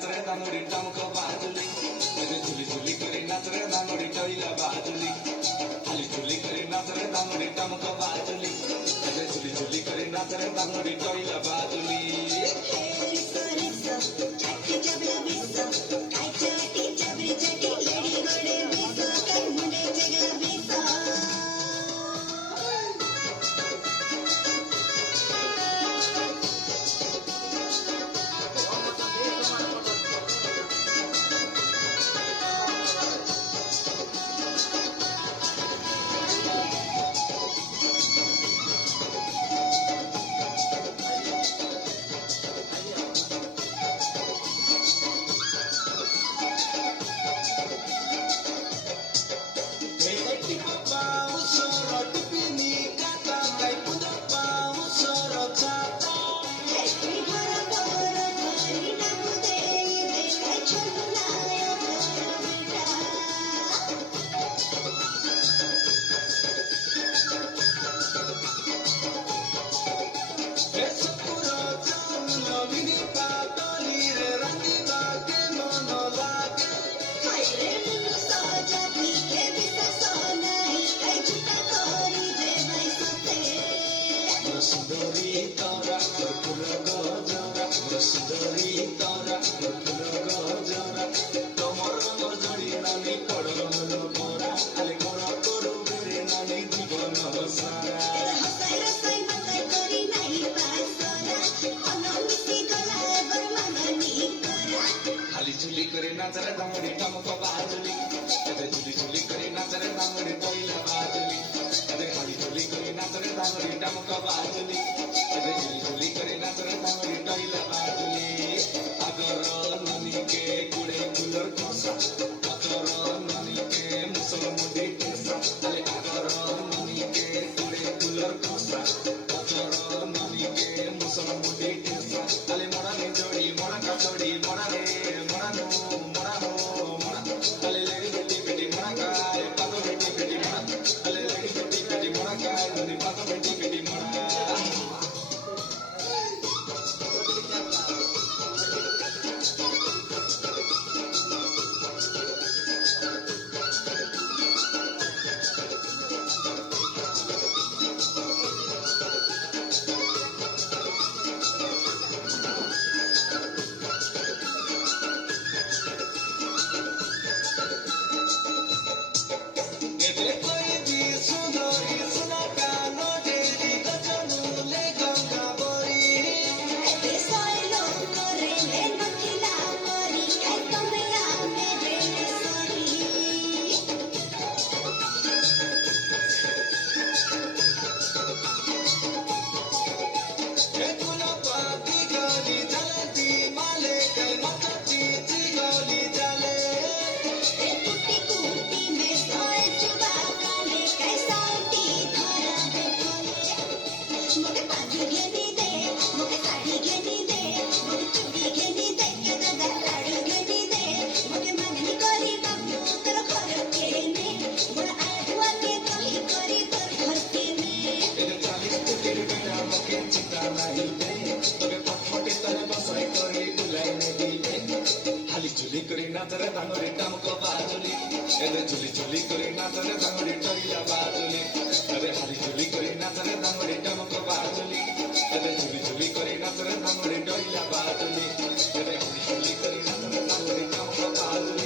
নাচরে দাঙ্গড়ি টামক বাজুলি ঝুলি ঝুলি করে নাচরে দাঙ্গড়ি টইলা বাজুলি খালি ঝুলি করে নাচরে দাঙ্গড়ি টামক বাজুলি ঝুলি ঝুলি করে নাচরে দাঙ্গড়ি টইলা বাজুলি সুন্দরী তোরা ফুল গজরা সুন্দরী তোরা ফুল গজরা তোমার রঙ জড়ি নানি কড়ল মোরা আলে কোন করবে রে নানি জীবন সারা খালি ঝুলি করে নাচরে দাঙ্গড়ি টামক বাজুলি ঝুলি ঝুলি করে নাচরে দাঙ্গড়ি পইলা বাজুলি খালি ঝুলি করে নাচরে দাঙ্গড়ি টামক বাজুলি ঝুলি ঝুলি করে নাচরে দাঙ্গড়ি টইলা বাজুলি আগর ননিকে গুড়ে গুলোর খোসা আগর ননিকে মুসল মুডি টেসা আলে আগর ননিকে গুড়ে গুলোর খোসা আগর ননিকে মুসল মুডি টেসা আলে মোড়ানি জড়ি মোড়া কাজড়ি মোড়ানে মোড়ানো মোড়ানো মোড়া আলে লেডি বেটি বেটি মোড়া গায় পাতো বেটি বেটি মোড়া আলে লেডি বেটি বেটি মোড়া গায় ননি পাতো বেটি বেটি মোড়া ঝুলি করে নাচরে দাঙ্গড়ি টামক বাজুলি ঝুলি ঝুলি করে নাচরে দাঙ্গড়ি টইলা বাজুলি হালি ঝুলি করে নাচরে দাঙ্গড়ি টামক বাজুলি ঝুলি ঝুলি করে নাচরে দাঙ্গড়ি টইলা বাজুলি হালি ঝুলি করে